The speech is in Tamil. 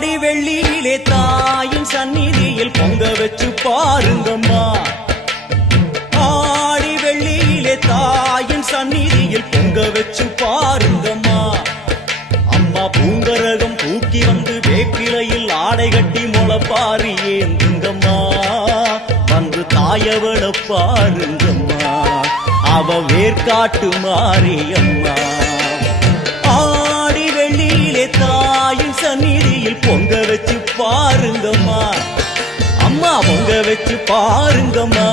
ஆடி வெள்ளியிலே தாயின் சந்நிதியில் பொங்க வச்சு பாருங்கம்மா. ஆடி வெள்ளியிலே தாயின் சந்நிதியில் பொங்க வச்சு பாருங்கம்மா. அம்மா பூங்கரகம் தூக்கி வந்து வேப்பிலையில் ஆடை கட்டி முளப்பாரி ஏந்துங்கம்மா. வந்து தாயவள பாருங்கம்மா, அவ வேர்காட்டு மாரியம்மா. ஆடி வெள்ளியிலே தாயின் சந்நிதியில் பொங்க வச்சு பாருங்கம்மா. அம்மா பொங்க வச்சு பாருங்கம்மா.